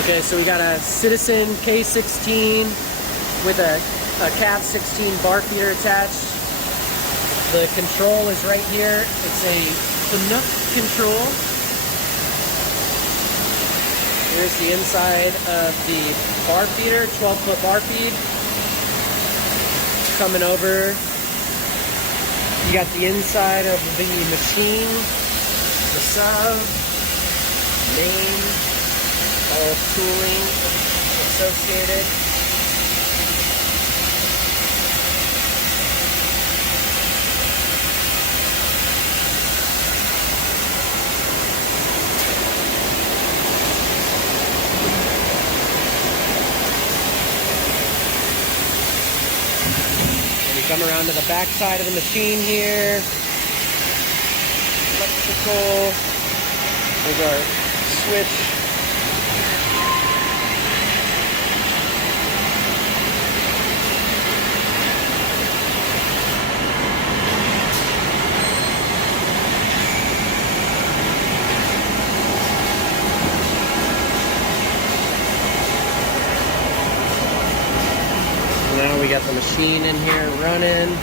Okay, so we got a Citizen K16 with a K16 bar feeder attached. The control is right here. It's a Canuck control. Here's the inside of the bar feeder, 12-foot bar feed. Coming over, you got the inside of the machine, the sub, main, all tooling associated. And you come around to the back side of the machine here. Electrical. There's our switch. Now we got the machine in here running.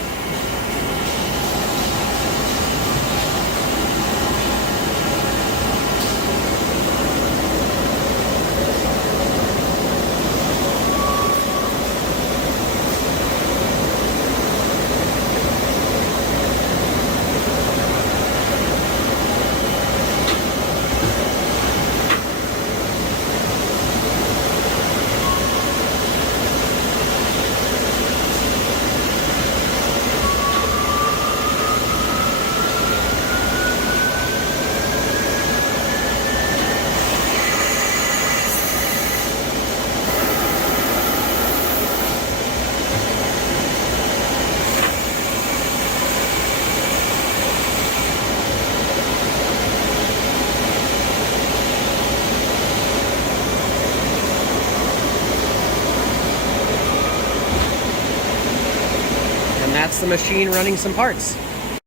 And that's the machine running some parts.